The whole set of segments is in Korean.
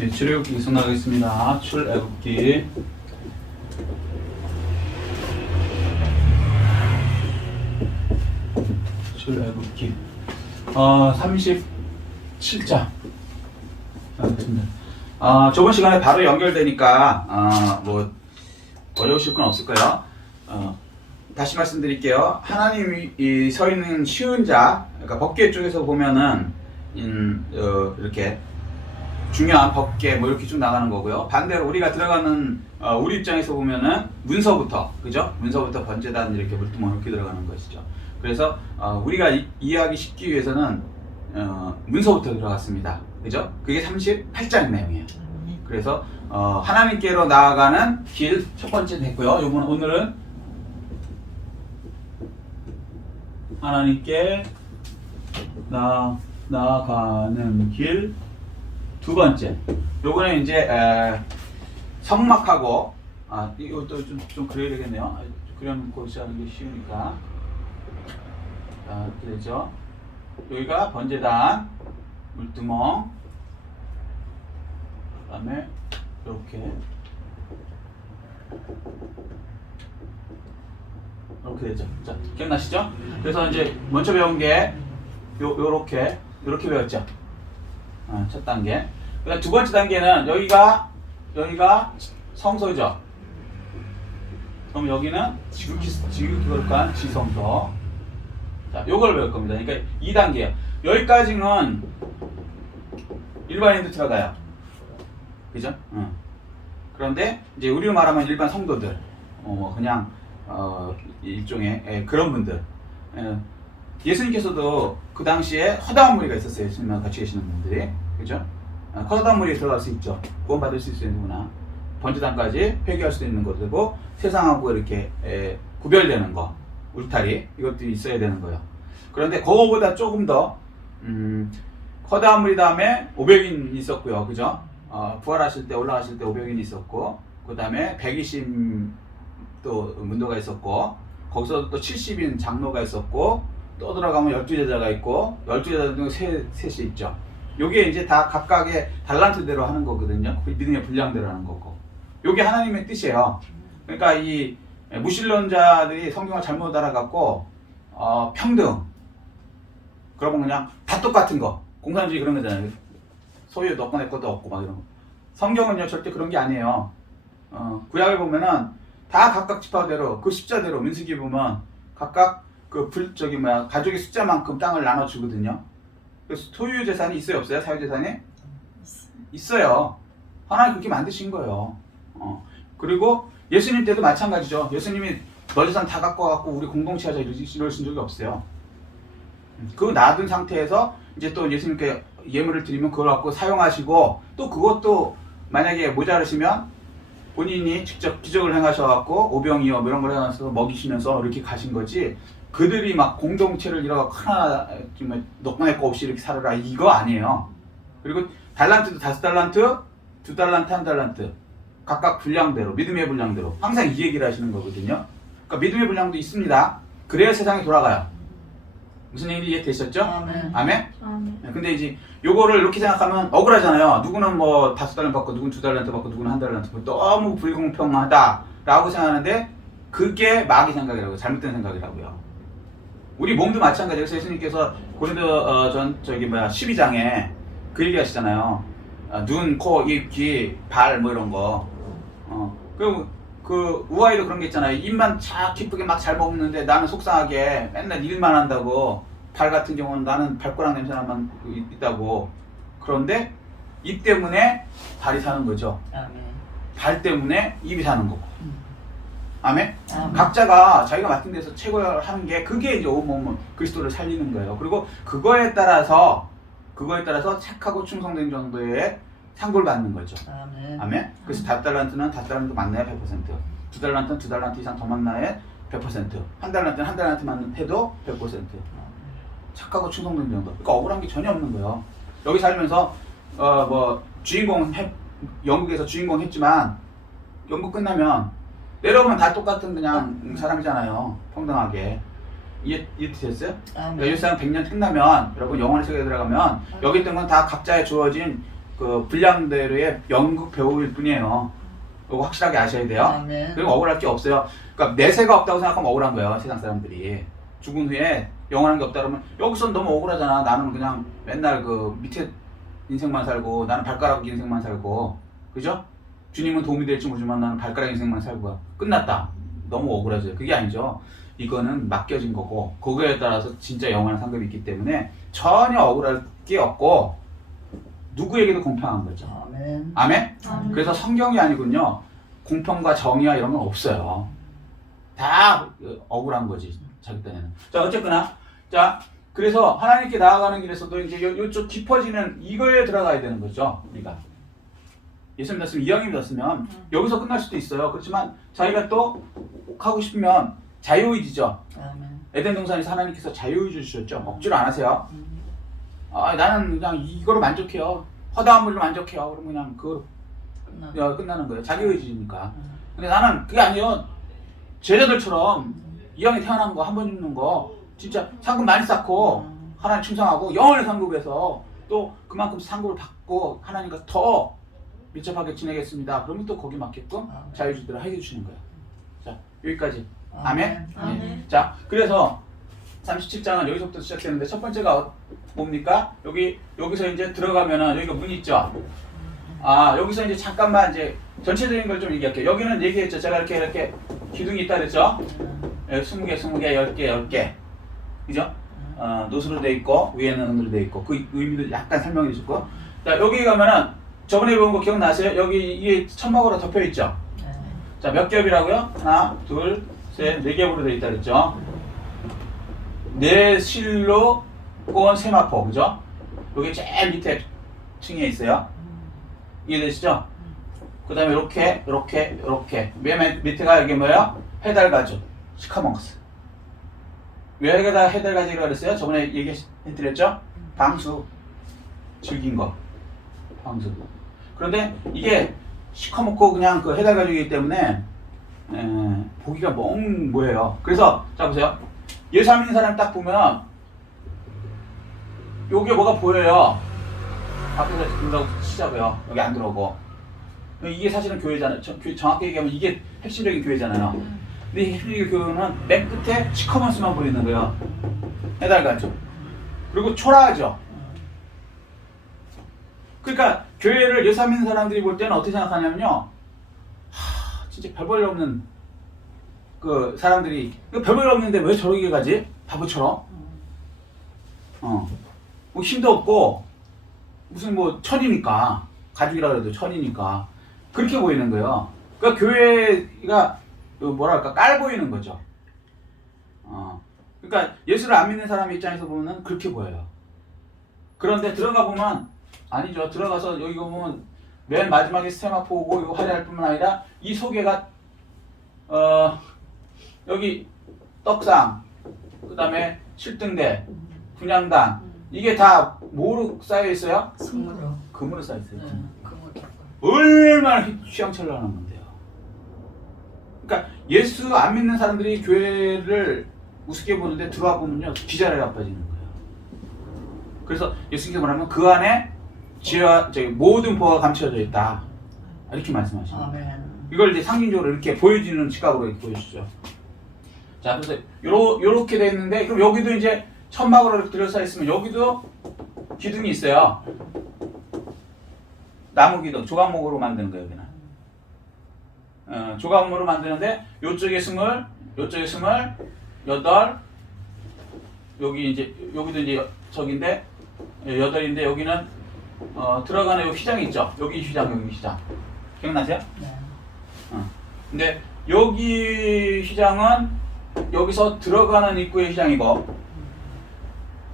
예, 출애굽기 계속나가겠습니다. 출애굽기 출애굽기 37장 알겠습니다. 저번 시간에 바로 연결되니까 뭐 어려우실 건 없을 거예요. 다시 말씀드릴게요. 하나님이 서 있는 쉬운 자, 그러니까 법궤 쪽에서 보면은 이렇게 중요한 법궤 뭐 이렇게 쭉 나가는 거고요. 반대로 우리가 들어가는 우리 입장에서 보면은 문서부터, 그죠? 문서부터 번제단 이렇게 물두멍 이렇게 들어가는 것이죠. 그래서 우리가 이해하기 쉽기 위해서는 문서부터 들어갔습니다. 그죠? 그게 38장 내용이에요. 그래서 하나님께로 나아가는 길 첫 번째 됐고요. 오늘은 하나님께 나아가는 길 두 번째. 요거는 이제 성막하고 이것도 좀 그려야 되겠네요. 그려놓고 시작하는 게 쉬우니까. 자, 이렇게 되죠. 여기가 번제단, 물두멍, 그 다음에 이렇게 되죠. 자, 기억나시죠? 그래서 이제 먼저 배운 게 요렇게 배웠죠. 첫 단계. 그다음 두 번째 단계는 여기가 성소죠. 그럼 여기는 지극히 거룩한 지성소. 자, 요걸 배울 겁니다. 그러니까 2단계예요. 여기까지는 일반인도 들어가요. 그죠? 그런데 이제 우리로 말하면 일반 성도들, 그냥 일종의 그런 분들. 예수님께서도 그 당시에 허다한 무리가 있었어요. 예수님과 같이 계시는 분들이, 그죠? 허다한 무리에 들어갈 수 있죠. 구원받을 수 있는구나. 번제단까지 회개할 수도 있는 것이고 세상하고 이렇게 구별되는 거, 울타리 이것도 있어야 되는 거예요. 그런데 그거보다 조금 더 허다한 무리 다음에 500인 있었고요, 그죠? 부활하실 때 올라가실 때 500인 있었고, 그 다음에 120 또 문도가 있었고, 거기서 또 70인 장로가 있었고, 또 들어가면 12제자가 있고, 12제자 중에 셋이 있죠. 요게 이제 다 각각의 달란트대로 하는 거거든요. 믿음의 분량대로 하는 거고. 요게 하나님의 뜻이에요. 그러니까 이 무신론자들이 성경을 잘못 알아갖고 평등, 그러면 그냥 다 똑같은 거, 공산주의 그런 거잖아요. 소유 너 거 내 것도 없고 막 이런 거. 성경은요 절대 그런 게 아니에요. 구약을 보면은 다 각각 지파대로 그 숫자대로, 민수기 보면 각각 가족의 숫자만큼 땅을 나눠주거든요. 그래서 소유 재산이 있어요, 없어요? 사유 재산이? 있어요. 하나님 그렇게 만드신 거예요. 그리고 예수님 때도 마찬가지죠. 예수님이 너 재산 다 갖고 갖고 우리 공동체 하자 이러신 적이 없어요. 그 놔둔 상태에서 이제 또 예수님께 예물을 드리면 그걸 갖고 사용하시고, 또 그것도 만약에 모자르시면 본인이 직접 기적을 행하셔갖고 오병이어 이런 걸 해서 먹이시면서 이렇게 가신 거지, 그들이 막 공동체를 이뤄갖고 하나 정말 너거 내 거 없이 이렇게 살아라 이거 아니에요. 그리고 달란트도 5달란트, 2달란트, 1달란트 각각 분량대로, 믿음의 분량대로 항상 이 얘기를 하시는 거거든요. 그러니까 믿음의 분량도 있습니다. 그래야 세상이 돌아가요. 무슨 얘기인지 이해되셨죠? 아멘. 아멘? 근데 이제 요거를 이렇게 생각하면 억울하잖아요. 누구는 뭐 5달란트 받고, 누구는 2달란트 받고, 누구는 1달란트 받고, 너무 불공평하다라고 생각하는데 그게 마귀 생각이라고요. 잘못된 생각이라고요. 우리 몸도 마찬가지예요. 그래서 예수님께서 고린도 12장에 그 얘기 하시잖아요. 눈, 코, 입, 귀, 발 뭐 이런 거. 그 우아이도 그런 게 있잖아요. 입만 참 기쁘게 막 잘 먹는데 나는 속상하게 맨날 일만 한다고. 발 같은 경우는 나는 발꼬락 냄새나만 있다고. 그런데 입 때문에 발이 사는 거죠. 아멘. 발 때문에 입이 사는 거고. 아멘? 아멘. 각자가 자기가 맡은 데서 최고를 하는 게 그게 이제 온몸 그리스도를 살리는 거예요. 그리고 그거에 따라서 착하고 충성된 정도의 상고를 받는 거죠. 아멘. 아멘? 그래서 5달란트는 만나야 100%, 2달란트는 2달란트 이상 더 만나야 100%, 1달란트는 해도 100%. 착하고 충성된 정도. 그러니까 억울한 게 전혀 없는 거예요. 여기 살면서 영국에서 주인공 했지만 영국 끝나면 내려오면 다 똑같은 그냥 사람이잖아요. 평등하게. 이해되셨어요? 그러니까 일상 100년 끝나면, 여러분 영원의 세계에 들어가면 여기 있던 건 다 각자에 주어진 그 분량대로의 연극 배우일 뿐이에요. 이거 확실하게 아셔야 돼요. 아멘. 그리고 억울할 게 없어요. 그러니까 내세가 없다고 생각하면 억울한 거예요. 세상 사람들이. 죽은 후에 영원한 게 없다 그러면 여기서 너무 억울하잖아. 나는 그냥 맨날 그 밑에 인생만 살고 나는 발가락 인생만 살고 그죠? 주님은 도움이 될지 모르지만 나는 발가락 인생만 살고 끝났다. 너무 억울하죠. 그게 아니죠. 이거는 맡겨진 거고 그거에 따라서 진짜 영원한 상급이 있기 때문에 전혀 억울할 게 없고 누구에게도 공평한 거죠. 아멘. 아멘? 아멘. 그래서 성경이 아니군요. 공평과 정의와 이런 건 없어요. 다 억울한 거지. 자기 딴에는. 자, 어쨌거나. 자, 그래서 하나님께 나아가는 길에서도 이제 요쪽 깊어지는 이거에 들어가야 되는 거죠. 우리가. 예수님 말씀 이왕이 믿었으면 여기서 끝날 수도 있어요. 그렇지만 자기가 또 하고 싶으면 자유의지죠. 아멘. 에덴 동산에서 하나님께서 자유의지 주셨죠. 억지로 안 하세요. 아, 나는 그냥 이거로 만족해요. 허다한 물로 만족해요. 그러면 그냥 그거로 끝나는 거예요. 자기의지니까. 근데 나는 그게 아니에요. 제자들처럼 이왕에 태어난 거 한 번 죽는 거 진짜 상급 많이 쌓고 하나님 충성하고 영원의 상급에서 또 그만큼 상급을 받고 하나님과 더 밀접하게 지내겠습니다. 그러면 또 거기 맞게끔 자유주의대로 하게 해주시는 거예요. 자, 여기까지. 아멘? 아멘. 네. 자, 그래서 37장은 여기서부터 시작되는데 첫 번째가 뭡니까? 여기서 이제 들어가면은 여기가 문이 있죠? 아, 여기서 이제 잠깐만 이제 전체적인 걸 좀 얘기할게요. 여기는 얘기했죠. 제가 이렇게 기둥이 있다 그랬죠? 20개, 20개, 10개, 10개. 그죠? 노수로 돼 있고, 위에는 은으로 돼 있고, 그 의미도 약간 설명해 주실 거. 자, 여기 가면은 저번에 본 거 기억나세요? 여기 이게 천막으로 덮여 있죠? 자, 몇 겹이라고요? 하나, 둘, 셋, 네 겹으로 돼 있다 그랬죠? 네 실로 꼬은 세마포, 그죠? 여기 제일 밑에 층에 있어요. 이해되시죠? 그 다음에 이렇게 맨 밑에가 이게 뭐예요? 해달가죽, 시카몽스. 왜 여기다 해달가죽이라고 그랬어요? 저번에 얘기해드렸죠? 방수, 질긴 거, 방수. 그런데 이게 시커멓고 그냥 그 해달가죽이기 때문에 보기가 뭐예요. 그래서 자 보세요. 예수 안 믿는 사람 딱 보면 여기에 뭐가 보여요. 앞에서 들어가고 치자고요. 여기 안 들어오고. 이게 사실은 교회잖아요. 정확히 얘기하면 이게 핵심적인 교회잖아요. 근데 이 핵심적인 교회는 맨 끝에 시커먼 수만 보이는 거예요. 해달가죽. 그리고 초라하죠. 그러니까 교회를 예수 안 믿는 사람들이 볼 때는 어떻게 생각하냐면요. 진짜 별 볼 일 없는 그 사람들이 별 볼 일 없는데 왜 저렇게 가지? 바보처럼. 뭐 힘도 없고 무슨 뭐 천이니까 가죽이라 그래도 천이니까 그렇게 보이는 거예요. 그러니까 교회가 뭐랄까 깔 보이는 거죠. 그러니까 예수를 안 믿는 사람 입장에서 보면 그렇게 보여요. 그런데 들어가 보면 아니죠. 들어가서 여기 보면 맨 마지막에 스테마포고 이거 화려할 뿐만 아니라 이 소개가 여기 떡상, 그 다음에 칠등대, 분향단 이게 다 뭐로 쌓여 있어요? 금으로. 금으로 쌓여 있어요. 금으로. 얼마나 휘황찬란한 건데요. 그러니까 예수 안 믿는 사람들이 교회를 우습게 보는데 들어와 보면요 기절에 나빠지는 거예요. 그래서 예수님께서 말하면 그 안에 지혜와 모든 보화가 감춰져 있다 이렇게 말씀하시는 거예요. 아멘. 이걸 이제 상징적으로 이렇게 보여주는 시각으로 이렇게 보여주죠. 자, 그래서 요렇게 돼 있는데 그럼 여기도 이제 천막으로 이렇게 들여서 있으면 여기도 기둥이 있어요. 나무 기둥, 조각목으로 만드는 거예요, 여기는. 조각목으로 만드는데 요쪽에 20, 요쪽에 28, 여기 이제 여기도 이제 저긴데 8인데 여기는 들어가는 요 휘장이 있죠. 여기 휘장. 기억나세요? 네. 근데 여기 휘장은 여기서 들어가는 입구의 휘장이고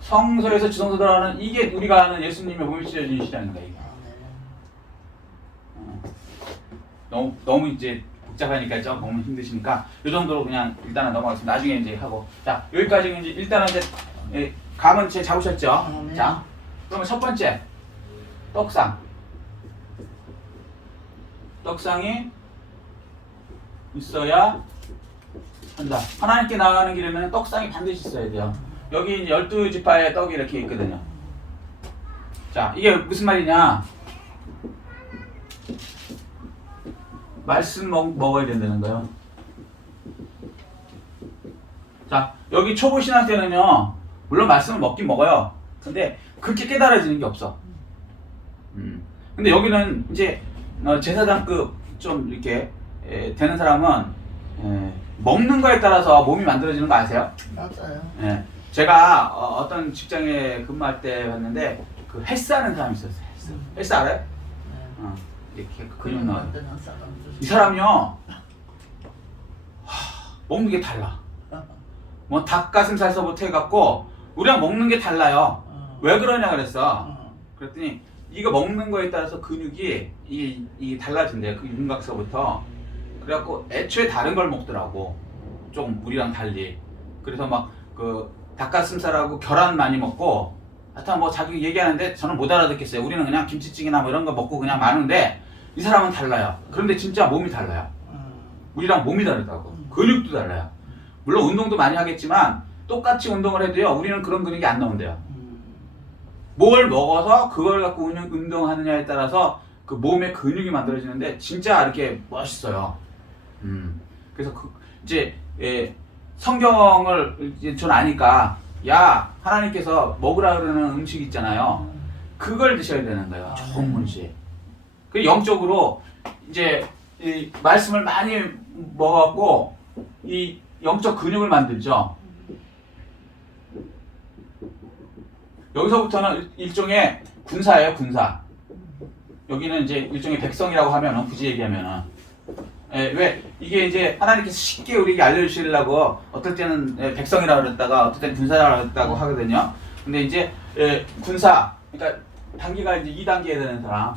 성소에서 지성소 들어가는 이게 우리가 아는 예수님의 몸이 찢어진 휘장인가 이게. 너무 이제 복잡하니까 조금 힘드시니까 이 정도로 그냥 일단은 넘어가겠습니다. 나중에 이제 하고 자 여기까지 이제 일단은 이제 감은 제 잡으셨죠? 자 그러면 첫 번째 떡상이 있어야 한다. 하나님께 나아가는 길에는 떡상이 반드시 있어야 돼요. 여기 이제 12지파의 떡이 이렇게 있거든요. 자, 이게 무슨 말이냐? 말씀 먹어야 된다는 거예요. 자, 여기 초보 신앙때는요, 물론 말씀을 먹긴 먹어요. 근데 그렇게 깨달아지는 게 없어. 근데 여기는 이제 제사장급 좀 이렇게 되는 사람은 먹는 거에 따라서 몸이 만들어지는 거 아세요? 맞아요. 예. 제가 어떤 직장에 근무할 때 봤는데 그 헬스하는 사람이 있었어요. 헬스 알아요? 네. 이렇게 근육 나와요. 만드는 사람들. 이 사람이요, 먹는 게 달라. 뭐 닭가슴살서부터 해갖고 우리랑 먹는 게 달라요. 왜 그러냐 그랬어. 그랬더니 이거 먹는 거에 따라서 근육이 이 달라진대요. 그 윤곽서부터. 그래갖고 애초에 다른 걸 먹더라고. 좀 우리랑 달리. 그래서 막 그 닭가슴살하고 계란 많이 먹고, 하여튼 뭐 자기 얘기하는데 저는 못 알아듣겠어요. 우리는 그냥 김치찌개나 뭐 이런 거 먹고 그냥 마는데 이 사람은 달라요. 그런데 진짜 몸이 달라요. 우리랑 몸이 다르다고. 근육도 달라요. 물론 운동도 많이 하겠지만 똑같이 운동을 해도요, 우리는 그런 근육이 안 나온대요. 뭘 먹어서 그걸 갖고 운동하느냐에 따라서 그 몸의 근육이 만들어지는데 진짜 이렇게 멋있어요. 그래서 이제 성경을 이제 전 아니까, 야, 하나님께서 먹으라 그러는 음식 있잖아요. 그걸 드셔야 되는 거예요. 좋은 음식. 그 영적으로 이제 이 말씀을 많이 먹어갖고 이 영적 근육을 만들죠. 여기서부터는 일종의 군사예요, 군사. 여기는 이제 일종의 백성이라고 하면은, 굳이 얘기하면은. 왜 이게 이제 하나님께서 쉽게 우리에게 알려주시려고 어떨 때는 백성이라고 그랬다가 어떨 때는 군사라고 그랬다고 하거든요. 근데 이제 군사, 그러니까 단계가 이제 2단계에 되는 사람.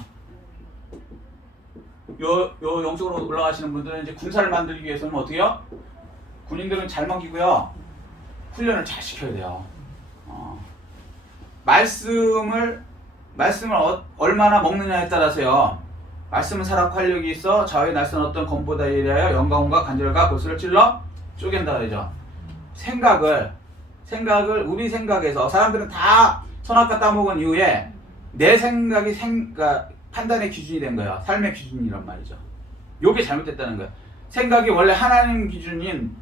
요 영적으로 올라가시는 분들은 이제 군사를 만들기 위해서는 어떻게 해요? 군인들은 잘 먹이고요, 훈련을 잘 시켜야 돼요. 말씀을 얼마나 먹느냐에 따라서요, 말씀은 살아 활력이 있어 좌우의 날선 어떤 검보다 이래하여 영광과 간절과 골수를 찔러 쪼갠다 그러죠. 생각을 우리 생각에서, 사람들은 다 선악과 따먹은 이후에 내 생각이 그러니까 판단의 기준이 된 거예요. 삶의 기준이란 말이죠. 요게 잘못됐다는 거예요. 생각이 원래 하나님 기준인,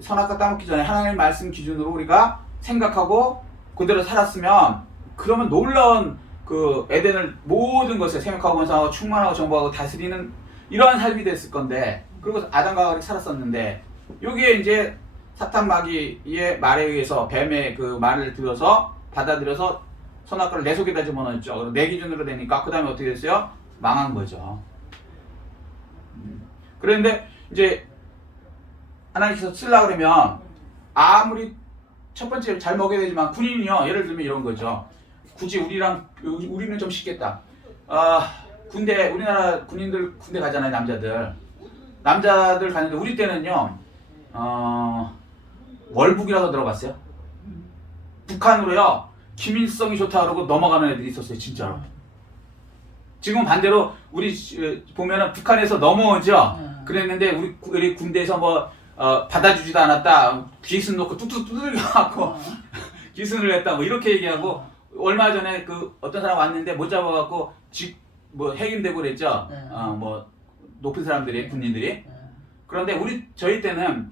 선악과 따먹기 전에 하나님 말씀 기준으로 우리가 생각하고 그대로 살았으면, 그러면 놀라운 그 에덴을 모든 것을 생각하고 건설하고 충만하고 정복하고 다스리는 이러한 삶이 됐을 건데, 그리고 아담과 하와가 살았었는데, 요게 이제 사탄 마귀의 말에 의해서, 뱀의 그 말을 들어서 받아들여서 선악과를 내 속에다 집어넣었죠. 내 기준으로 되니까 그 다음에 어떻게 됐어요? 망한 거죠. 그런데 이제 하나님께서 쓰려고 그러면 아무리 첫 번째 잘 먹여야 되지만, 군인이요, 예를 들면 이런 거죠. 굳이 우리는 좀 쉽겠다. 군대, 우리나라 군인들 군대 가잖아요, 남자들 가는데, 우리 때는요, 월북이라고 들어봤어요? 북한으로요, 기민성이 좋다 그러고 넘어가는 애들이 있었어요, 진짜로. 지금 반대로 우리 보면은 북한에서 넘어오죠. 그랬는데 우리 군대에서 뭐 받아주지도 않았다, 귀순 놓고 뚝뚝 두들겨갖고 귀순을 했다, 뭐 이렇게 얘기하고, 얼마 전에 그 어떤 사람 왔는데 못 잡아갖고 뭐 해임되고 그랬죠. 뭐 높은 사람들이, 군인들이. 그런데 저희 때는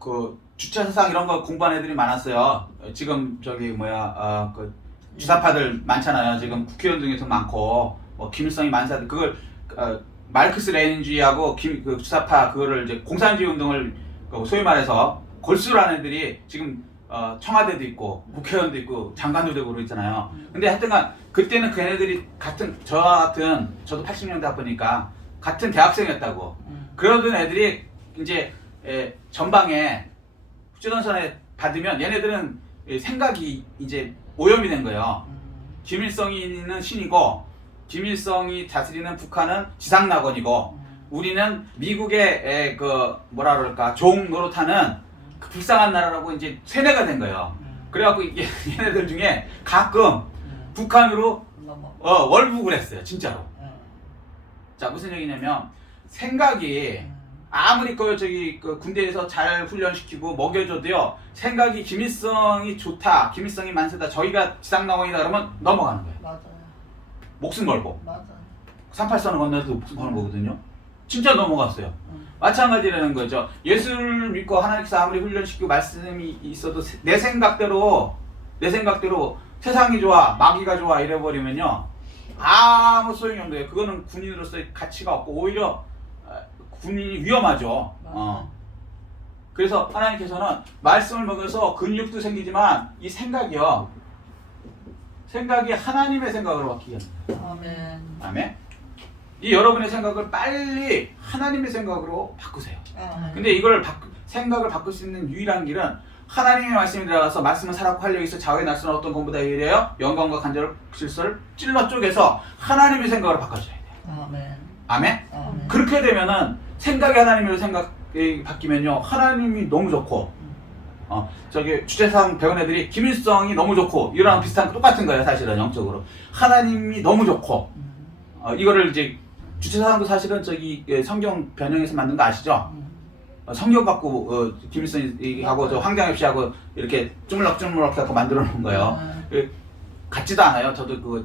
그 주차 사상 이런 거 공부한 애들이 많았어요. 지금 그 주사파들 많잖아요. 지금 국회의원 중에서 많고, 뭐 김일성이 만사들, 그걸 마르크스 레닌주의하고 그 주사파 그거를 이제 공산주의 운동을 소위 말해서 골수라는 애들이 지금 청와대도 있고 국회의원도 있고 장관도 되고 그러잖아요. 근데 하여튼간 그때는 걔네들이 저도 80년대 학번이니까 같은 대학생이었다고. 그러던 애들이 이제 전방에 국제전선에 받으면 얘네들은 생각이 이제 오염이 된 거예요. 김일성이는 신이고, 김일성이 다스리는 북한은 지상낙원이고, 우리는 미국의 그 뭐라 그럴까, 종 노릇하는 그 불쌍한 나라라고 이제 세뇌가 된 거예요. 그래갖고 얘네들 중에 가끔 북한으로 월북을 했어요, 진짜로. 자, 무슨 얘기냐면, 생각이 아무리 그 군대에서 잘 훈련시키고 먹여줘도요, 생각이 김일성이 좋다, 김일성이 만세다, 저희가 지상낙원이다 그러면 넘어가는 거예요. 맞아요. 목숨 걸고. 맞아요. 38선을 건너서 보는 거거든요. 진짜 넘어갔어요. 마찬가지라는 거죠. 예수를 믿고 하나님께서 아무리 훈련시키고 말씀이 있어도 내 생각대로 세상이 좋아, 마귀가 좋아 이래버리면요. 아무 소용이 없는 거예요. 그거는 군인으로서의 가치가 없고 오히려 군인이 위험하죠. 그래서 하나님께서는 말씀을 먹여서 근육도 생기지만 이 생각이 하나님의 생각으로 바뀌게 합니다. 아멘. 아멘. 이 여러분의 생각을 빨리 하나님의 생각으로 바꾸세요. 근데 이걸 생각을 바꿀 수 있는 유일한 길은 하나님의 말씀이 들어가서 말씀은 살았고 활력이 있어 좌우의 날수는 어떤 것보다 이래요. 영광과 간절을 질서를 찔러 쪼개서 하나님의 생각으로 바꿔줘야 돼요. 아멘. 아멘? 아멘. 그렇게 되면은 생각이 하나님으로 생각이 바뀌면요. 하나님이 너무 좋고 저기 주체상 배운 애들이 김일성이 너무 좋고 이거랑 비슷한 똑같은 거예요. 사실은 영적으로 하나님이 너무 좋고 이거를 이제 주체사상도 사실은 저기 성경 변형해서 만든 거 아시죠? 성경 갖고 김일성이 하고 저 황장엽 씨하고 이렇게 쭈물럭쭈물럭 해서 만들어 놓은 거예요. 같지도 않아요. 저도 그거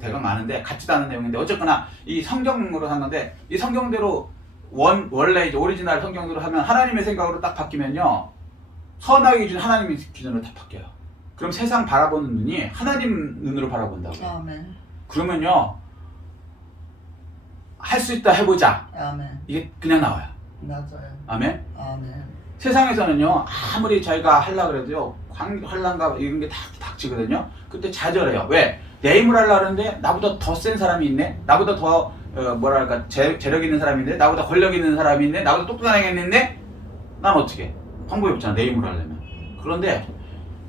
대강 아는데 같지도 않은 내용인데 어쨌거나 이 성경으로 한 건데 이 성경대로 원래 이제 오리지널 성경대로 하면 하나님의 생각으로 딱 바뀌면요. 선악의 기준 하나님의 기준으로 다 바뀌어요. 그럼 세상 바라보는 눈이 하나님 눈으로 바라본다고요. 아멘. 그러면요. 할 수 있다 해보자. 아멘. 이게 그냥 나와요. 맞아요. 아멘. 아멘. 세상에서는요. 아무리 자기가 하려고 그래도요. 환란과 이런 게 다 닥치거든요. 그때 좌절해요. 왜? 내 힘을 하려고 하는데 나보다 더 센 사람이 있네. 나보다 더 뭐랄까 재력 있는 사람이 있네. 나보다 권력 있는 사람이 있네. 나보다 똑똑한 애가 있는데 난 어떻게? 방법이 없잖아. 내 힘을 하려면. 그런데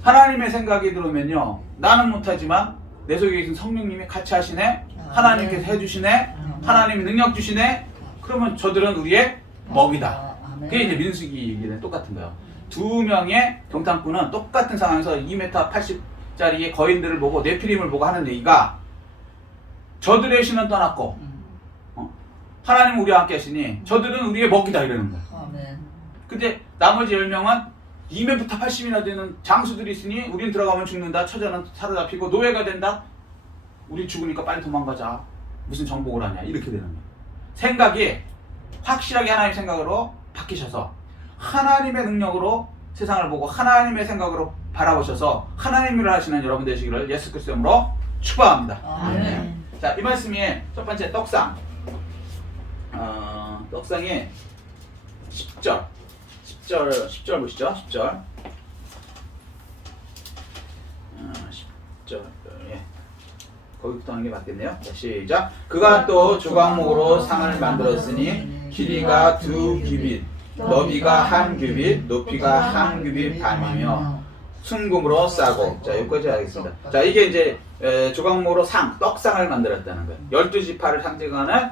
하나님의 생각이 들어오면요. 나는 못하지만 내 속에 계신 성령님이 같이 하시네. 하나님께서 해주시네. 하나님이 능력 주시네. 그러면 저들은 우리의 먹이다. 그게 이제 민수기 얘기는 똑같은 거예요. 두 명의 경탐꾼은 똑같은 상황에서 2m 80짜리의 거인들을 보고 네피림을 보고 하는 얘기가 저들의 신은 떠났고 하나님은 우리와 함께 하시니 저들은 우리의 먹이다 이러는 거예요. 아멘. 근데 나머지 10명은 2m 80이나 되는 장수들이 있으니 우린 들어가면 죽는다. 처자는 사로잡히고 노예가 된다. 우리 죽으니까 빨리 도망가자. 무슨 정복을 하냐. 이렇게 되는 거예요. 생각이 확실하게 하나님의 생각으로 바뀌셔서 하나님의 능력으로 세상을 보고 하나님의 생각으로 바라보셔서 하나님을 하시는 여러분 되시기를 예수 그리스도의 이름으로 축복합니다. 아멘. 자, 이 말씀이 첫 번째 떡상. 떡상이 10절 보시죠. 10절. 10절. 예. 거기부터 하는 게 맞겠네요. 자, 시작. 그가 또 조각목으로 상을 만들었으니 길이가 2규빗, 너비가 1규빗, 높이가 1규빗 반이며 순금으로 싸고. 자, 여기까지 하겠습니다. 자, 이게 이제 조각목으로 떡상을 만들었다는 거예요. 12지파를 상징하는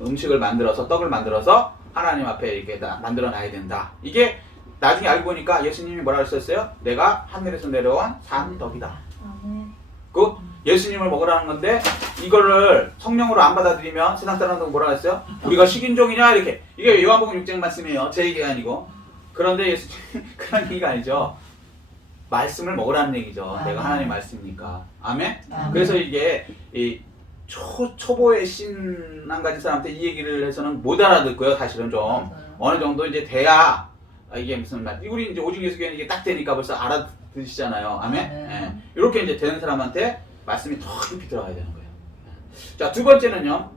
음식을 만들어서 떡을 만들어서 하나님 앞에 이렇게 만들어 놔야 된다. 이게 나중에 알고 보니까 예수님이 뭐라고 하셨어요? 내가 하늘에서 내려온 산떡이다. 그 예수님을 먹으라는 건데 이거를 성령으로 안 받아들이면 세상 사람들은 뭐라고 했어요? 우리가 식인종이냐 이렇게. 이게 요한복음 6장 말씀이에요. 제 얘기가 아니고. 그런데 예수님 그런 얘기가 아니죠. 말씀을 먹으라는 얘기죠. 내가 하나님 말씀이니까. 아멘? 그래서 이게 이 초보의 신앙 가진 사람한테 이 얘기를 해서는 못 알아듣고요. 사실은 좀 어느 정도 이제 돼야 이게 무슨 말. 우리 이제 오직 예수교회는 이게 딱 되니까 벌써 알아듣으시잖아요. 아멘? 예. 이렇게 이제 되는 사람한테 말씀이 더 깊이 들어가야 되는 거예요. 자, 두 번째는요.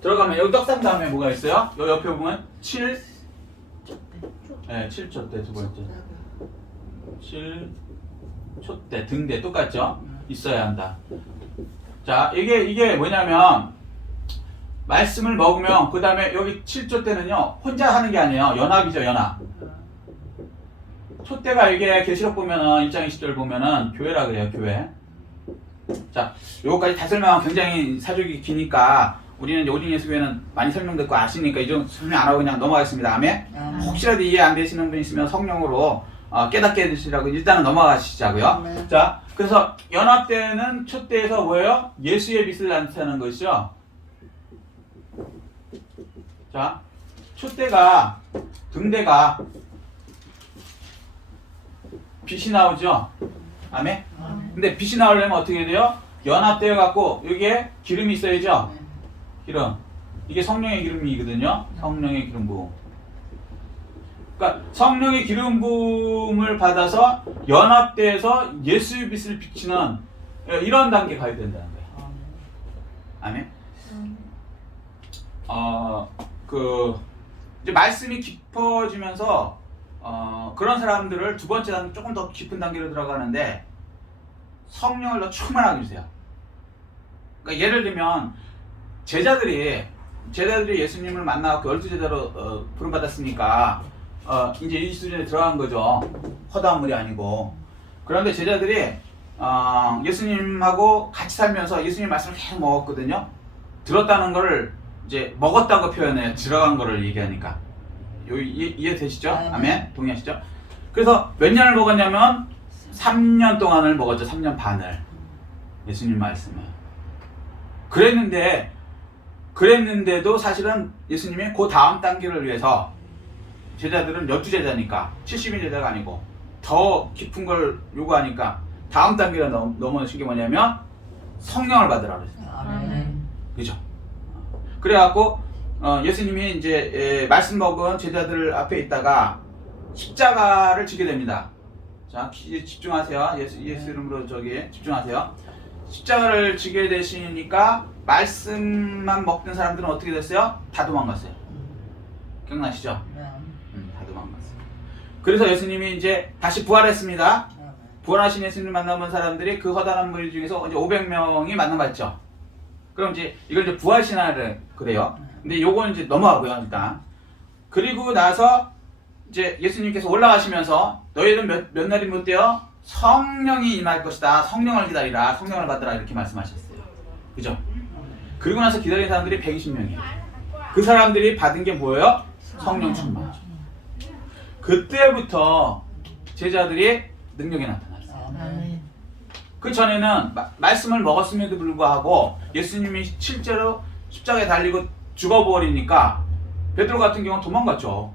들어가면 여기 떡상 다음에 뭐가 있어요? 여기 옆에 보면 7초 때 두 번째. 7초 때 등대 똑같죠? 있어야 한다. 자, 이게 뭐냐면 말씀을 먹으면 그 다음에 여기 7조 때는요 혼자 하는 게 아니에요. 연합이죠. 연합. 촛대가 이게 계시록 보면은 1장 20절 보면은 교회라 그래요. 교회. 자, 요거까지 다 설명하면 굉장히 사족이 기니까 우리는 이제 오직 예수 교회는 많이 설명듣고 아시니까 이 정도 설명 안 하고 그냥 넘어가겠습니다. 아멘. 혹시라도 이해 안 되시는 분 있으면 성령으로 깨닫게 해주시라고 일단은 넘어가시자고요. 자, 그래서 연합 때는 촛대에서 뭐예요? 예수의 빛을 나타내는 것이죠. 자, 촛대가 등대가 빛이 나오죠. 아멘. 근데 빛이 나오려면 어떻게 돼요? 연합되어 갖고 여기에 기름이 있어야죠. 기름. 이게 성령의 기름이거든요. 성령의 기름 부음. 그러니까 성령의 기름 부음을 받아서 연합돼서 예수의 빛을 비치는 이런 단계에 가야 된다는 거예요. 아멘. 이제 말씀이 깊어지면서 그런 사람들을 두 번째 단계, 조금 더 깊은 단계로 들어가는데 성령을 더 충만하게 주세요. 그러니까 예를 들면 제자들이 예수님을 만나고 12제자로 부름받았으니까 이제 이 수준에 들어간 거죠. 허다한 물이 아니고. 그런데 제자들이 예수님하고 같이 살면서 예수님 말씀을 계속 먹었거든요. 들었다는 거를 이제 먹었다고 표현해요. 들어간 거를 얘기하니까. 이해되시죠? 아멘? 동의하시죠? 그래서 몇 년을 먹었냐면 3년 동안을 먹었죠. 3년 반을. 예수님 말씀을. 그랬는데도 사실은 예수님이 그 다음 단계를 위해서 제자들은 12제자니까 70인 제자가 아니고 더 깊은 걸 요구하니까 다음 단계가 넘어오신 게 뭐냐면 성령을 받으라 그랬어요. 그죠? 그래갖고 예수님이 이제 말씀 먹은 제자들 앞에 있다가 십자가를 지게 됩니다. 자, 집중하세요. 예수 이름으로 집중하세요. 십자가를 지게 되시니까 말씀만 먹던 사람들은 어떻게 됐어요? 다 도망갔어요. 기억나시죠? 다 도망갔어요. 그래서 예수님이 이제 다시 부활했습니다. 부활하신 예수님 만나본 사람들이 그 허다한 무리 중에서 이제 500명이 만나봤죠. 그럼 이제 이걸 이제 부활 신화를 그래요. 근데 요건 이제 넘어가고요, 일단. 그리고 나서 이제 예수님께서 올라가시면서 너희는 몇 날이 못 되어 성령이 임할 것이다. 성령을 기다리라. 성령을 받으라. 이렇게 말씀하셨어요. 그죠? 그리고 나서 기다린 사람들이 120명이에요. 그 사람들이 받은 게 뭐예요? 성령 충만. 그때부터 제자들이 능력이 나타났어요. 그 전에는 말씀을 먹었음에도 불구하고 예수님이 실제로 십자가에 달리고 죽어버리니까 베드로 같은 경우는 도망갔죠.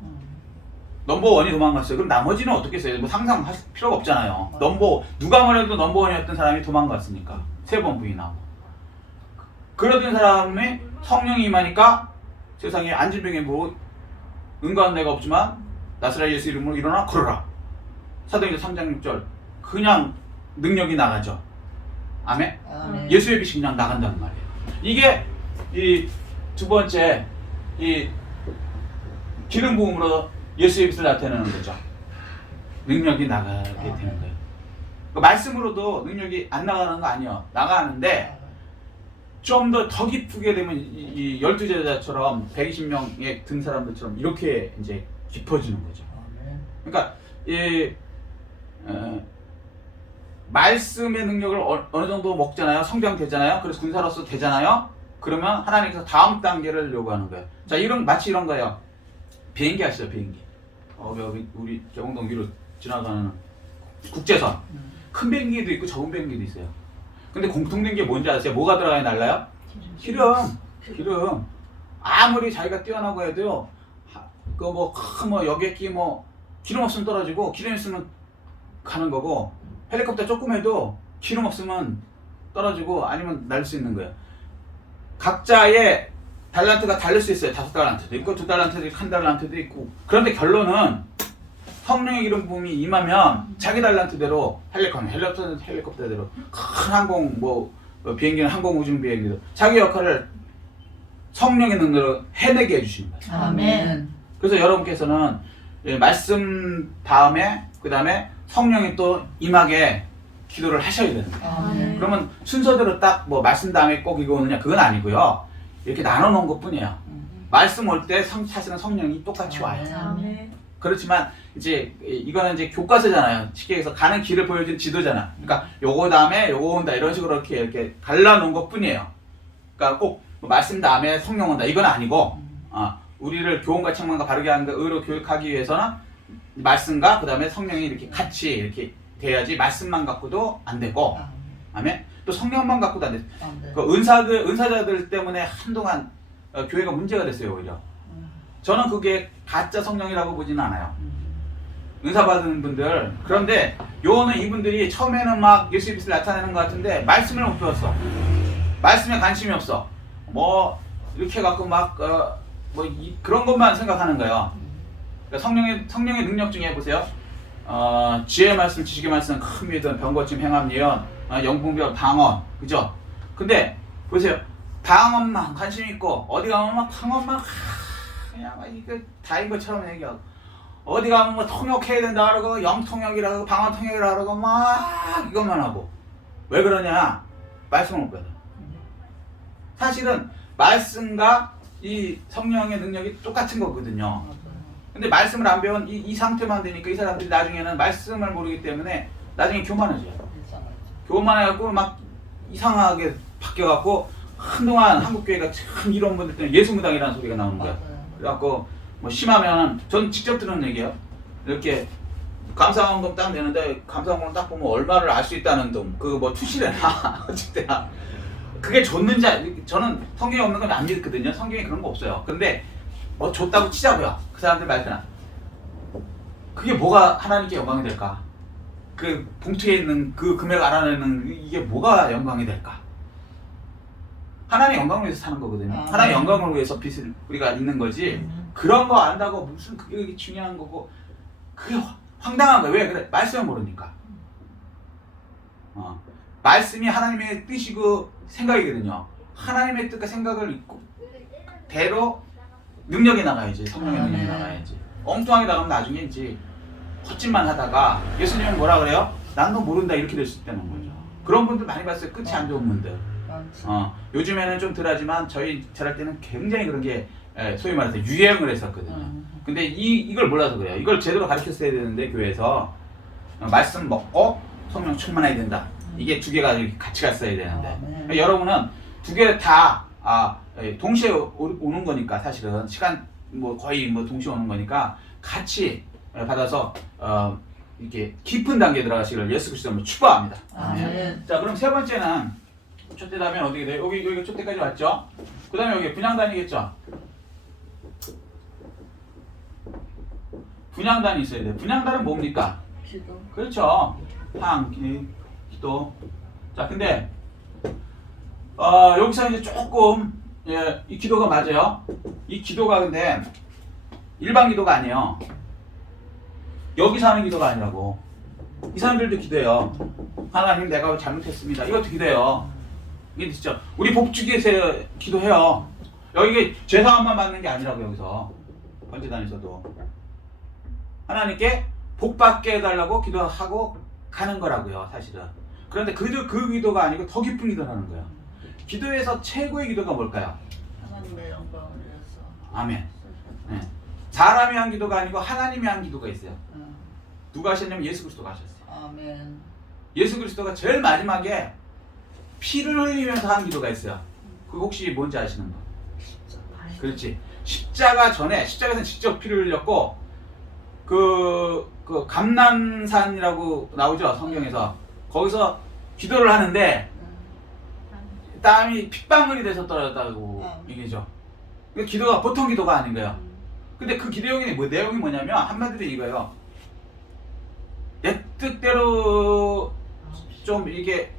넘버원이 도망갔어요. 그럼 나머지는 어떻게 했어요? 뭐 상상할 필요가 없잖아요. 누가 뭐래도 넘버원이었던 사람이 도망갔으니까 3번 부인하고. 그러던 사람이 성령이 임하니까 세상에 안진병에 뭐 은과한 데가 없지만 나사렛 예수 이름으로 일어나 걸어라. 사도행전 3장 6절 그냥 능력이 나가죠. 아멘? 예수의 빛이 그냥 나간다는 말이에요. 이게 이 두 번째 이 기름 부음으로 예수의 빛을 나타내는 거죠. 능력이 나가게 되는 거예요. 그러니까 말씀으로도 능력이 안 나가는 거 아니에요. 나가는데 좀 더 깊게 되면 이 12제자처럼 120명에 든 사람들처럼 이렇게 이제 깊어지는 거죠. 그러니까 이 말씀의 능력을 어느 정도 먹잖아요. 성장되잖아요. 그래서 군사로서 되잖아요. 그러면 하나님께서 다음 단계를 요구하는 거예요. 자, 마치 이런 거예요. 비행기 아시죠? 비행기. 우리 개봉동 위로 지나가는 국제선. 큰 비행기도 있고 적은 비행기도 있어요. 근데 공통된 게 뭔지 아세요? 뭐가 들어가야 날라요? 기름. 아무리 자기가 뛰어나고 해도요. 여객기 기름 없으면 떨어지고 기름 있으면 가는 거고 헬리콥터 조금 해도 기름 없으면 떨어지고 아니면 날 수 있는 거예요. 각자의 달란트가 다를 수 있어요. 5달란트도 있고 2달란트도 있고 1달란트도 있고. 그런데 결론은 성령의 기름 부음이 임하면 자기 달란트대로 헬리콥터대로 큰 항공 비행기는 항공우주 비행기도 자기 역할을 성령의 능력으로 해내게 해주시는 거예요. 아멘. 그래서 여러분께서는 말씀 다음에 그 다음에 성령이 또 임하게 기도를 하셔야 되는 거예요. 아멘. 그러면 순서대로 딱 말씀 다음에 꼭 이거 오느냐 그건 아니고요. 이렇게 나눠 놓은 것 뿐이에요. 말씀 올 때 사실은 성령이 똑같이 와요. 아멘. 그렇지만 이제 이거는 이제 교과서잖아요. 쉽게 해서 가는 길을 보여준 지도잖아. 그러니까 요거 다음에 요거 온다 이런 식으로 이렇게 갈라 놓은 것 뿐이에요. 그러니까 꼭 말씀 다음에 성령 온다 이건 아니고 우리를 교훈과 책망과 바르게 하는 의로 교육하기 위해서는 말씀과 그 다음에 성령이 이렇게 같이 이렇게 돼야지 말씀만 갖고도 안 되고, 아멘. 또 성령만 갖고도 안 돼. 그 은사자들 때문에 한동안 교회가 문제가 됐어요 오히려. 저는 그게 가짜 성령이라고 보지는 않아요. 은사 받은 분들. 그런데 이분들이 처음에는 막 예수의 빛을 나타내는 것 같은데 말씀을 못 배웠어. 말씀에 관심이 없어. 이렇게 해갖고 막 그런 것만 생각하는 거예요. 그러니까 성령의 능력 중에 보세요. 지혜의 말씀, 지식의 말씀, 큰 믿음, 병고침, 행함, 예언, 영분별, 방언, 그죠? 근데 보세요. 방언만 관심 있고 어디 가면 막 방언만 그냥 막 이거 다인 것처럼 얘기하고 어디 가면 뭐 통역해야 된다 그러고 영통역이라고 방언 통역이라고 그러고 막 이것만 하고 왜 그러냐? 말씀을 못 받아. 사실은 말씀과 이 성령의 능력이 똑같은 거거든요. 근데 말씀을 안 배운 이 상태만 되니까 이 사람들이 나중에는 말씀을 모르기 때문에 나중에 교만해져요. 교만해갖고 막 이상하게 바뀌어갖고 한동안 한국교회가 참 이런 분들 때문에 예수무당이라는 소리가 나오는 거야. 그래갖고 뭐 심하면 전 직접 들은 얘기예요. 이렇게 감사원금 딱 내는데 감사원금 딱 보면 얼마를 알 수 있다는 돈, 그 뭐 투시래나 어쨌든 그게 줬는지 저는 성경에 없는 건 안 믿거든요. 성경에 그런 거 없어요. 근데 뭐 줬다고 치자고요. 그 사람들 말투나 그게 뭐가 하나님께 영광이 될까? 그 봉투에 있는 그 금액 알아내는 이게 뭐가 영광이 될까? 하나님의 영광을 위해서 사는 거거든요. 하나님의 영광을 위해서 빛을 우리가 있는 거지. 그런 거 안다고 무슨 그게 중요한 거고 그게 황당한 거예요. 왜 그래? 말씀을 모르니까. 말씀이 하나님의 뜻이고 생각이거든요. 하나님의 뜻과 생각을 잊고 대로 능력이 나가야지. 성령의 능력이 나가야지. 엉뚱하게 나가면 나중에 이제 헛짓만 하다가 예수님은 뭐라 그래요? 난 너 모른다 이렇게 될 수 있다는 거죠. 그런 분들 많이 봤어요. 끝이 안 좋은 분들. 요즘에는 좀 덜하지만 저럴 때는 굉장히 그런 게 소위 말해서 유행을 했었거든요. 근데 이걸 몰라서 그래요. 이걸 제대로 가르쳤어야 되는데 교회에서 말씀 먹고 성령 충만해야 된다. 이게 두 개가 같이 갔어야 되는데 그러니까 여러분은 두 개 다 동시에 오는 거니까 사실은 시간 뭐 거의 뭐 동시에 오는 거니까 같이 받아서 이렇게 깊은 단계에 들어가시기를 예수 그리스도로 축복합니다. 자, 그럼 세 번째는 촛대다면 어떻게 돼요? 여기 촛대까지 왔죠? 그 다음에 여기 분향단이겠죠? 분향단이 있어야 돼요. 분향단은 뭡니까? 기도. 그렇죠. 기도. 자, 근데 여기서 이제 조금 이 기도가 맞아요. 이 기도가 근데 일반 기도가 아니에요. 여기서 하는 기도가 아니라고. 이 사람들도 기도해요. 하나님 내가 잘못했습니다. 이것도 기도해요. 이게 진짜 우리 복주기에서 기도해요. 여기 죄사함만 받는 게 아니라고. 여기서 번제단에서도 하나님께 복 받게 해달라고 기도하고 가는 거라고요. 사실은. 그런데 그 기도가 아니고 더 깊은 기도를 하는 거예요. 기도에서 최고의 기도가 뭘까요? 하나님의 영광을 위해서. 아멘. 네. 사람이 한 기도가 아니고 하나님이 한 기도가 있어요. 누가 하셨냐면 예수 그리스도가 하셨어요. 아멘. 예수 그리스도가 제일 마지막에 피를 흘리면서 한 기도가 있어요. 그거 혹시 뭔지 아시는 분? 그렇지. 십자가에서는 직접 피를 흘렸고 그 감람산이라고 나오죠, 성경에서. 거기서 기도를 하는데 땀이 핏방울이 돼서 떨어졌다고 얘기죠. 기도가 보통 기도가 아닌 거예요. 근데 그 기도의 내용이 뭐냐면 한마디로 이거예요. 내 뜻대로 좀 이게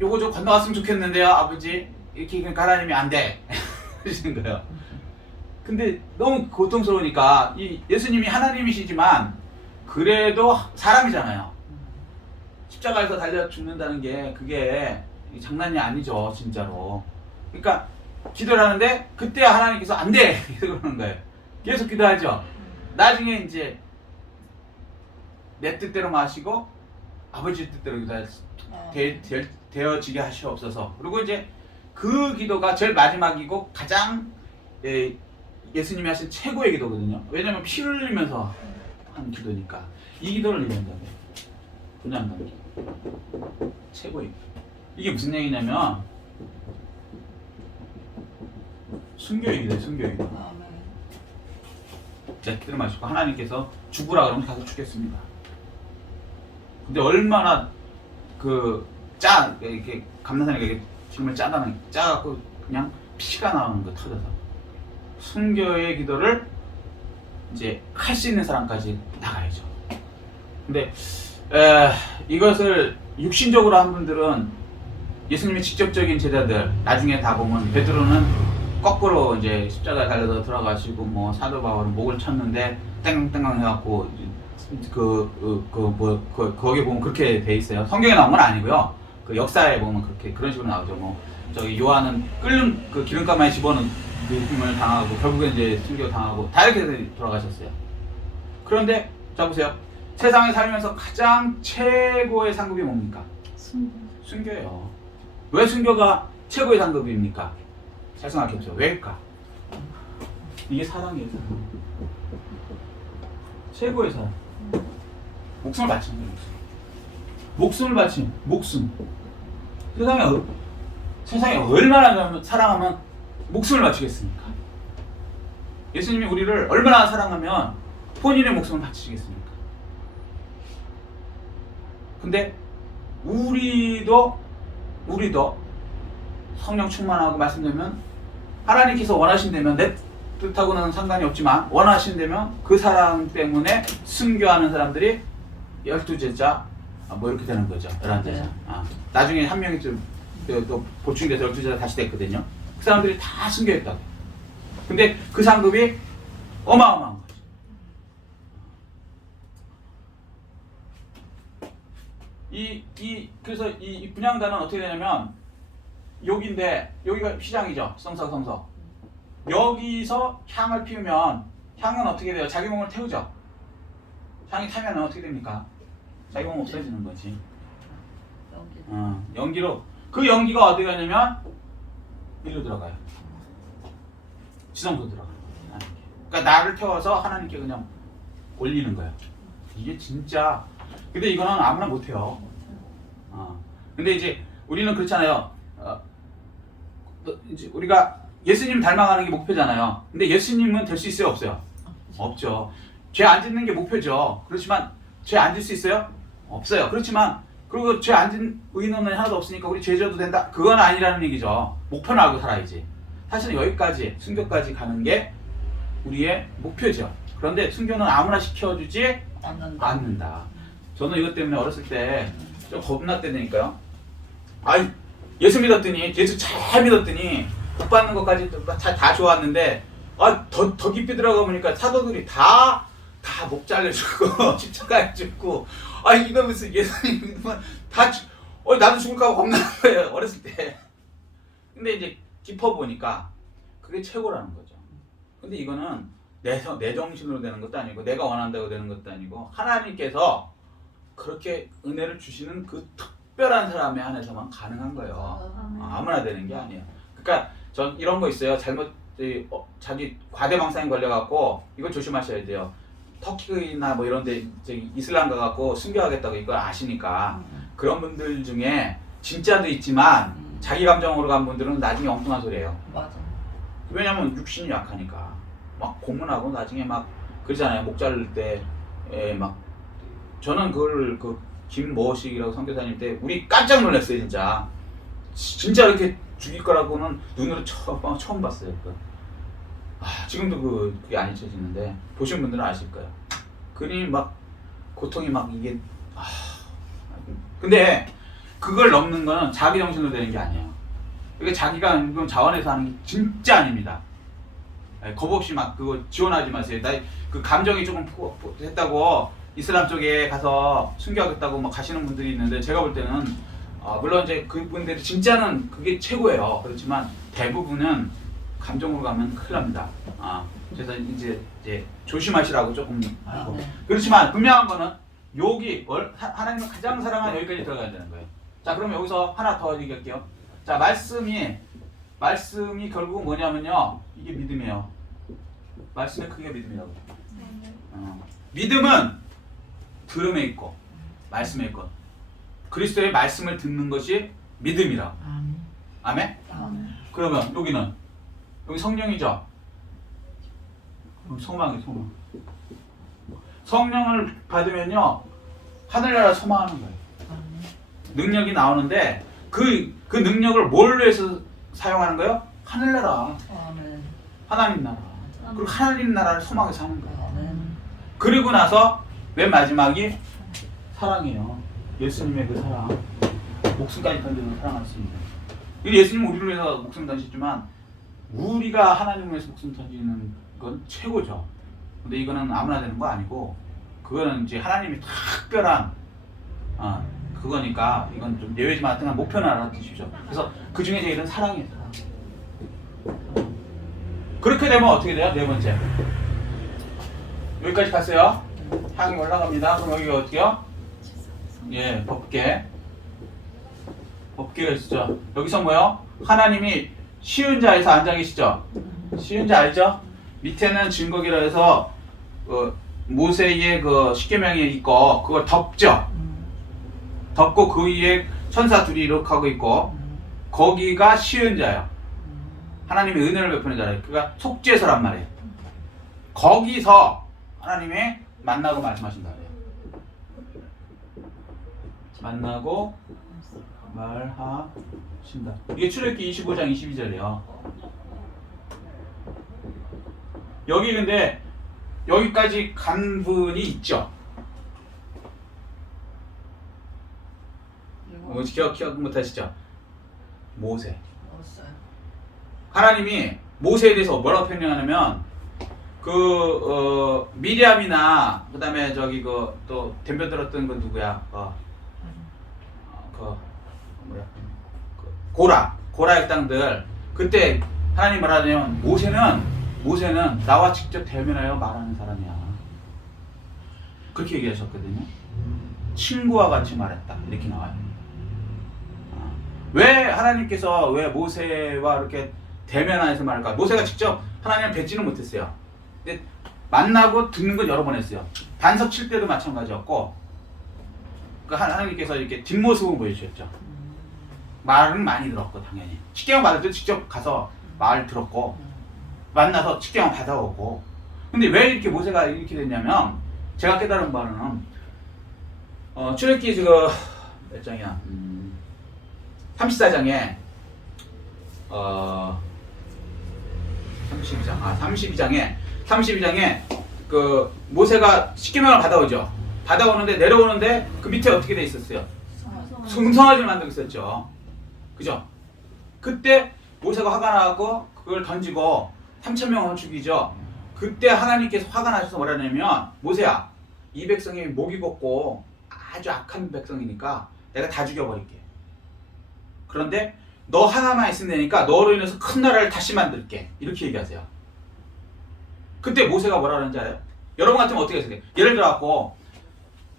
요거 좀 건너갔으면 좋겠는데요, 아버지. 이렇게 하나님이 안 돼. 그러시는 거예요. 근데 너무 고통스러우니까 이 예수님이 하나님이시지만 그래도 사람이잖아요. 십자가에서 달려 죽는다는 게 그게 장난이 아니죠, 진짜로. 그러니까 기도를 하는데 그때 하나님께서 안 돼! 그러는 거예요. 계속 기도하죠. 나중에 이제 내 뜻대로 마시고 아버지 뜻대로 되어지게 하시옵소서. 그리고 이제 그 기도가 제일 마지막이고 가장 예수님이 하신 최고의 기도거든요. 왜냐면 피 흘리면서 한 기도니까. 이 기도를 얘기한다고요. 분향단 기도. 최고의 기도. 이게 무슨 얘기냐면 순교의 기도예요. 순교의 기도. 자, 기도를 마시고 하나님께서 죽으라 그러면 가서 죽겠습니다. 근데 얼마나 이렇게 감람산이가 이렇게 정말 짜갖고 그냥 피가 나오는 거 터져서 순교의 기도를 이제 할 수 있는 사람까지 나가야죠. 근데 이것을 육신적으로 한 분들은 예수님의 직접적인 제자들 나중에 다 보면 베드로는 거꾸로 이제 십자가에 달려서 들어가시고 뭐 사도 바울은 목을 쳤는데 땡깡땡깡 해갖고 거기 보면 그렇게 돼 있어요. 성경에 나온 건 아니고요. 그 역사에 보면 그렇게 그런 식으로 나오죠. 뭐 저기 요한은 끓는 그 기름가마에 집어넣은 을 당하고 결국에 이제 순교 당하고 다 이렇게 돌아가셨어요. 그런데 자 보세요. 세상에 살면서 가장 최고의 상급이 뭡니까? 순교예요. 왜 순교가 최고의 상급입니까? 잘 생각해보세요. 왜일까? 이게 사랑이에요. 사랑. 최고의 사랑. 목숨을 바치는 거예요. 목숨을 바친 목숨. 세상에 얼마나 사랑하면 목숨을 바치겠습니까? 예수님이 우리를 얼마나 사랑하면 본인의 목숨을 바치시겠습니까? 근데 우리도 성령 충만하고 말씀되면 하나님께서 원하신다면 내 뜻하고는 상관이 없지만 원하신다면 그 사랑 때문에 순교하는 사람들이 12제자 뭐 이렇게 되는 거죠. 11제자. 나중에 한 명이 또 보충돼서 12제자 다시 됐거든요. 그 사람들이 다 순교했다고. 근데 그 상급이 어마어마한 거죠. 그래서 이 분향단은 어떻게 되냐면 여기인데 여기가 휘장이죠. 성서. 여기서 향을 피우면 향은 어떻게 돼요? 자기 몸을 태우죠. 향이 타면 어떻게 됩니까? 자기 몸 없어지는 거지. 연기로. 그 연기가 어디 가냐면 일로 들어가요. 지성소 들어가요. 그러니까 나를 태워서 하나님께 그냥 올리는 거예요. 이게 진짜. 근데 이거는 아무나 못해요. 근데 이제 우리는 그렇잖아요. 이제 우리가 예수님 닮아가는 게 목표잖아요. 근데 예수님은 될 수 있어요, 없어요? 없죠. 죄 안 짓는 게 목표죠. 그렇지만 죄 안 짓 수 있어요? 없어요. 그렇지만 그리고 죄 안 짓는 의인은 하나도 없으니까 우리 죄 져도 된다? 그건 아니라는 얘기죠. 목표는 알고 살아야지. 사실은 여기까지 순교까지 가는 게 우리의 목표죠. 그런데 순교는 아무나 시켜주지 않는다. 저는 이것 때문에 어렸을 때 좀 겁났다니까요. 예수 믿었더니 예수 잘 믿었더니 복 받는 것까지 다 좋았는데 더 깊이 들어가 보니까 사도들이 다 목 잘려주고 십자가에 죽고 이거 무슨 예수님 믿으면 다 나도 죽을까 봐 겁나는 거예요. 어렸을 때. 근데 이제 깊어 보니까 그게 최고라는 거죠. 근데 이거는 내 정신으로 되는 것도 아니고 내가 원한다고 되는 것도 아니고 하나님께서 그렇게 은혜를 주시는 그 특별한 사람에 한해서만 가능한 거예요. 아무나 되는 게 아니에요. 그러니까 전 이런 거 있어요. 자기 과대망상에 걸려갖고 이거 조심하셔야 돼요. 터키나 뭐 이런데 이슬람 가갖고 순교하겠다고 이걸 아시니까 그런 분들 중에 진짜도 있지만 자기 감정으로 간 분들은 나중에 엉뚱한 소리예요. 맞아. 왜냐면 육신이 약하니까 막 고문하고 나중에 막 그러잖아요. 목 자를 때 막 저는 그걸 김모식이라고 선교사님 때 우리 깜짝 놀랐어요. 진짜 이렇게 죽일 거라고는 눈으로 처음 봤어요. 지금도 그게 안 잊혀지는데 보신 분들은 아실 거예요. 그림이 막 고통이 막 이게 근데 그걸 넘는 거는 자기 정신으로 되는 게 아니에요. 그러니까 자기가 자원해서 하는 게 진짜 아닙니다. 겁 없이 막 그거 지원하지 마세요. 나 그 감정이 조금 했다고 이슬람 쪽에 가서 순교하겠다고 막 가시는 분들이 있는데 제가 볼 때는 물론 이제 그분들이 진짜는 그게 최고예요. 그렇지만 대부분은 감정으로 가면 큰일 납니다. 그래서 이제 조심하시라고 조금 하고. 그렇지만 분명한 거는 여기 하나님을 가장 사랑하는 여기까지 들어가야 되는 거예요. 자, 그럼 여기서 하나 더 얘기할게요. 자, 말씀이 결국은 뭐냐면요. 이게 믿음이에요. 말씀의 크기가 믿음이라고. 믿음은 들음에 있고 말씀에 있고 그리스도의 말씀을 듣는 것이 믿음이라고. 아멘? 그러면 여기는 여기 성령이죠. 그럼 소망이 소망. 성령을 받으면요 하늘나라 소망하는 거예요. 능력이 나오는데 그 능력을 뭘로 해서 사용하는 거예요? 하늘나라. 하나님 나라. 그리고 하나님 나라를 소망해서 사는 거예요. 그리고 나서 맨 마지막이 사랑이에요. 예수님의 그 사랑. 목숨까지 던져서 사랑할 수 있는. 예수님은 우리를 위해서 목숨 던지지만 우리가 하나님을 위해서 목숨 던지는 건 최고죠. 근데 이거는 아무나 되는 거 아니고 그거는 이제 하나님이 특별한 그거니까 이건 좀 예외지만 하여튼 목표는 알아두십시오. 그래서 그 중에 제일은 사랑이에요. 그렇게 되면 어떻게 돼요? 네 번째. 여기까지 갔어요. 향이 올라갑니다. 그럼 여기가 어떻게요? 예, 법계. 법계가 있죠. 여기서 뭐요? 하나님이 쉬운 자에서 앉아 계시죠? 쉬운 자 알죠? 밑에는 증거기라 해서 모세의 그 십계명이 있고 그걸 덮죠. 덮고 그 위에 천사 둘이 이렇게 하고 있고 거기가 쉬운 자예요. 하나님의 은혜를 베푸는 자예요. 그가 속죄서란 말이에요. 거기서 하나님이 만나고 말씀하신다 그래요. 만나고 말하신다. 이게 출애굽기 25장 22절이에요. 여기 근데 여기까지 간 분이 있죠. 기억 못하시죠? 모세. 하나님이 모세에 대해서 뭐라고 표현하냐면 미리암이나 그다음에 저기 또 덤벼 들었던 건 누구야? 고라의 땅들 그때 하나님 말하냐면 모세는 나와 직접 대면하여 말하는 사람이야. 그렇게 얘기하셨거든요. 친구와 같이 말했다 이렇게 나와요. 왜 하나님께서 왜 모세와 이렇게 대면하여서 말할까? 모세가 직접 하나님을 뵙지는 못했어요. 근데 만나고 듣는 건 여러 번 했어요. 반석 칠 때도 마찬가지였고 그 하나님께서 이렇게 뒷모습을 보여주셨죠. 말은 많이 들었고 당연히 십계명 받을 때 직접 가서 말 들었고 만나서 십계명 받아오고. 근데 왜 이렇게 모세가 이렇게 됐냐면 제가 깨달은 바로는 출애굽기 몇 장이야? 34장에 32장에 그 모세가 십계명을 받아오죠. 받아오는데 내려오는데 그 밑에 어떻게 돼 있었어요? 성성아지를 만들고 있었죠. 그죠? 그때 모세가 화가 나고 그걸 던지고 3,000명을 죽이죠. 그때 하나님께서 화가 나셔서 뭐라 하냐면 모세야 이 백성이 목이 곱고 아주 악한 백성이니까 내가 다 죽여버릴게. 그런데 너 하나만 있으면 되니까 너로 인해서 큰 나라를 다시 만들게. 이렇게 얘기하세요. 그때 모세가 뭐라 그러는지 알아요? 여러분 같으면 어떻게 하세요? 예를 들어갖고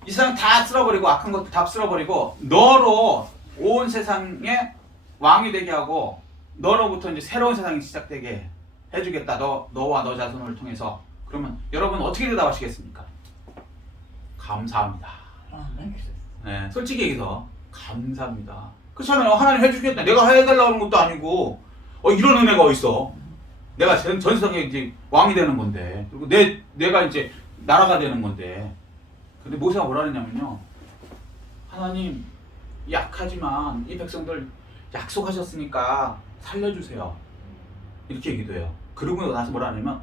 이 세상 다 쓸어버리고 악한 것도 다 쓸어버리고 너로 온 세상에 왕이 되게 하고 너로부터 이제 새로운 세상이 시작되게 해주겠다. 너와 너 자손을 통해서. 그러면 여러분 어떻게 대답하시겠습니까? 감사합니다. 네, 솔직히 얘기해서 감사합니다. 그렇잖아요. 하나님 해주겠다. 내가 해달라고 하는 것도 아니고 이런 은혜가 어딨어. 내가 전 세상에 이제 왕이 되는 건데 그리고 내가 이제 나라가 되는 건데. 근데 모세가 뭐라 그랬냐면요. 하나님 약하지만 이 백성들 약속하셨으니까 살려주세요. 이렇게 얘기도 해요. 그러고 나서 뭐라 하냐면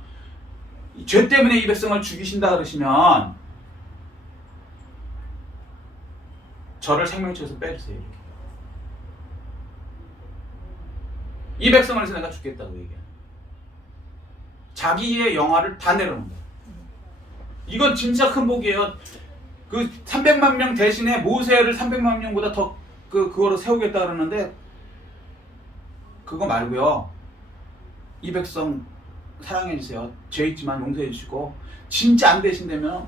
죄 때문에 이 백성을 죽이신다 그러시면 저를 생명체에서 빼주세요. 이렇게. 이 백성을 위해서 내가 죽겠다고 얘기해요. 자기의 영화를 다 내려놓는 거예요. 이건 진짜 큰 복이에요. 그 300만 명 대신에 모세를 300만 명보다 더 그거로 세우겠다 그러는데 그거 말고요. 이 백성 사랑해 주세요. 죄 있지만 용서해 주시고 진짜 안 되신다면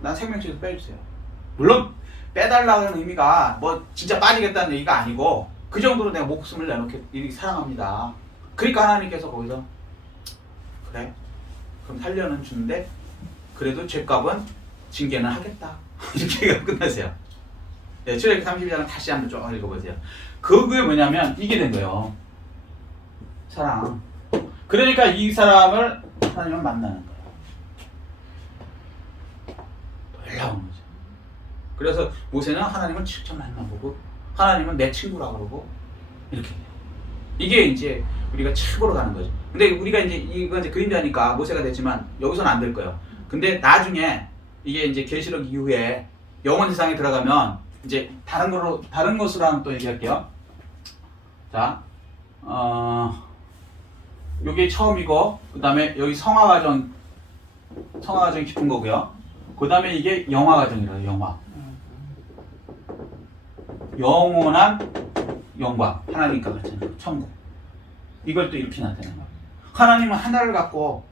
난 생명체에서 빼주세요. 물론 빼달라는 의미가 뭐 진짜 빠지겠다는 얘기가 아니고 그 정도로 내가 목숨을 내놓게 이렇게 사랑합니다. 그러니까 하나님께서 거기서 그래 그럼 살려는 주는데 그래도 죄값은 징계는 하겠다. 이렇게 얘기가 끝나세요. 네, 출애굽기 32장은 다시 한번 쭉 읽어보세요. 그게 뭐냐면 이게 된 거예요. 사랑. 그러니까 이 사람을 하나님은 만나는 거예요. 놀라운 거죠. 그래서 모세는 하나님을 직접 만나보고 하나님은 내 친구라고 그러고 이렇게 돼요. 이게 이제 우리가 최고로 가는 거죠. 근데 우리가 이건 이제 그림자니까 모세가 됐지만 여기서는 안 될 거예요. 근데 나중에 이게 이제 계시록 이후에 영원 세상에 들어가면 이제 다른 것으로 또 얘기할게요. 자, 요게 처음이고, 그 다음에 여기 성화 과정이 깊은 거고요. 그 다음에 이게 영화 과정이라요. 영화. 영원한 영광, 하나님과 같이 천국. 이걸 또 이렇게 나타내는 거예요. 하나님은 하나를 갖고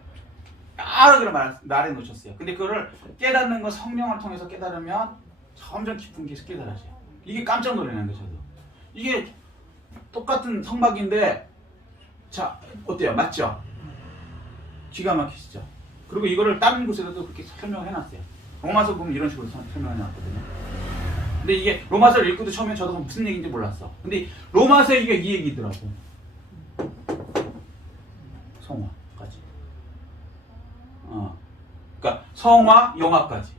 여러 개를 말해 놓으셨어요. 근데 그거를 깨닫는 건 성령을 통해서 깨달으면 점점 깊은 게 깨달아져요. 이게 깜짝 놀라는 거죠. 이게 똑같은 성막인데, 자, 어때요? 맞죠? 기가 막히시죠? 그리고 이거를 다른 곳에서도 그렇게 설명해 놨어요. 로마서 보면 이런 식으로 설명해 놨거든요. 근데 이게 로마서를 읽고도 처음에 저도 무슨 얘기인지 몰랐어. 근데 로마서에 이게 이 얘기더라고. 성화까지. 그러니까 성화, 영화까지.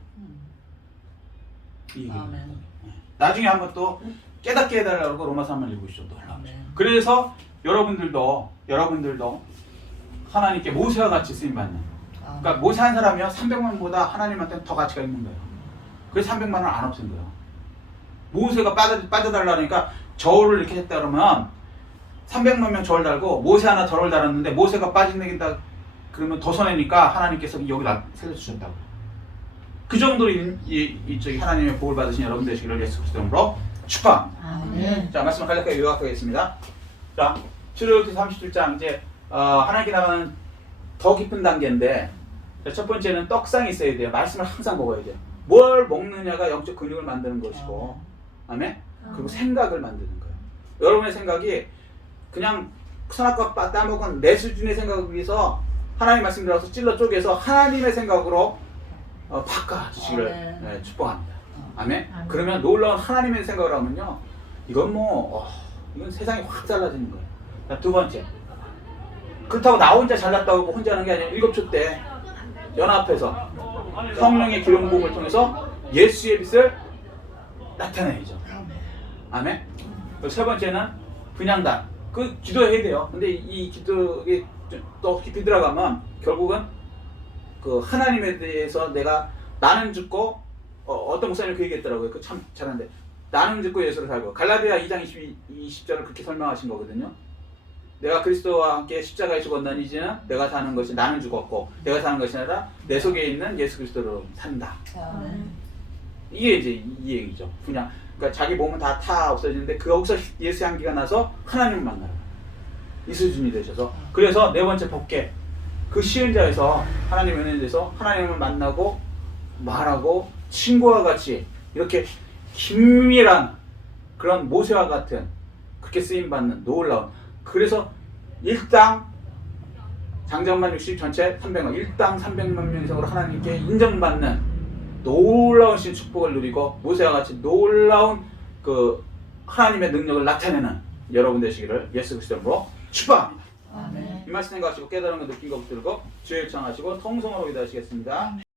이 얘기. 나중에 한번 또 깨닫게 해달라고 로마서 한번 읽으시죠. 또. 그래서 여러분들도 하나님께 모세와 같이 쓰임 받는. 그러니까 모세 한 사람이요 300만보다 하나님한테는 더 가치가 있는 거예요. 그래서 300만을 안 없앤 거예요. 모세가 빠져달라니까 저울을 이렇게 했다 그러면 300만 명 저울 달고 모세 하나 저울 달았는데 모세가 빠진다 그러면 더 손해니까 하나님께서 여기다 살려주셨다고. 그 정도로 이쪽이 하나님의 복을 받으신 여러분 되시기를 예수 그리스도 이름으로 축복합니다. 자, 말씀을 간략하게 요약하겠습니다. 자, 출애굽기 37장 이제 하나님께 나가는 더 깊은 단계인데, 첫 번째는 떡상이 있어야 돼요. 말씀을 항상 먹어야 돼요. 뭘 먹느냐가 영적 근육을 만드는 것이고, 아멘? 그리고 생각을 만드는 거예요. 여러분의 생각이 그냥 선악과 따먹은 내 수준의 생각을 위해서 하나님 말씀 들어서 찔러 쪼개서 하나님의 생각으로 바꿔주시기를 축복합니다. 아멘? 그러면 놀라운 하나님의 생각을 하면요, 이건 이건 세상이 확 달라지는 거예요. 자, 두 번째. 그렇다고 나 혼자 잘났다고 혼자 하는 게 아니라 일곱초 때 연합해서 성령의 기름 부음을 통해서 예수의 빛을 나타내야죠. 아멘. 세 번째는 분향단. 그 기도해야 돼요. 근데 이 기도에 또 깊이 들어가면 결국은 그 하나님에 대해서 나는 죽고 어떤 목사님이 그 얘기했더라고요. 그 참 잘하는데 나는 죽고 예수를 살고 갈라디아 2장 20절을 그렇게 설명하신 거거든요. 내가 그리스도와 함께 십자가에 죽었나니 이제는 내가 사는 것이 나는 죽었고 내가 사는 것이 아니라 내 속에 있는 예수 그리스도로 산다. 이게 이제 이 얘기죠. 그냥 그러니까 자기 몸은 다 없어지는데 거기서 예수 향기가 나서 하나님을 만나요. 이 수준이 되셔서 그래서 네 번째 법계 그 시은자에서 하나님 은혜에서 하나님을 만나고 말하고 친구와 같이 이렇게 긴밀한 그런 모세와 같은 그렇게 쓰임받는 놀라운 그래서 일당 장정만 60 전체 300만 일당 300만 명 이상으로 하나님께 인정받는 놀라운 신 축복을 누리고 모세와 같이 놀라운 그 하나님의 능력을 나타내는 여러분 되시기를 예수 그리스도로 축복합니다. 이 말씀 생각하시고 깨달은 거 느낀 거 붙들고 주의 요청하시고 통성으로 기도하시겠습니다.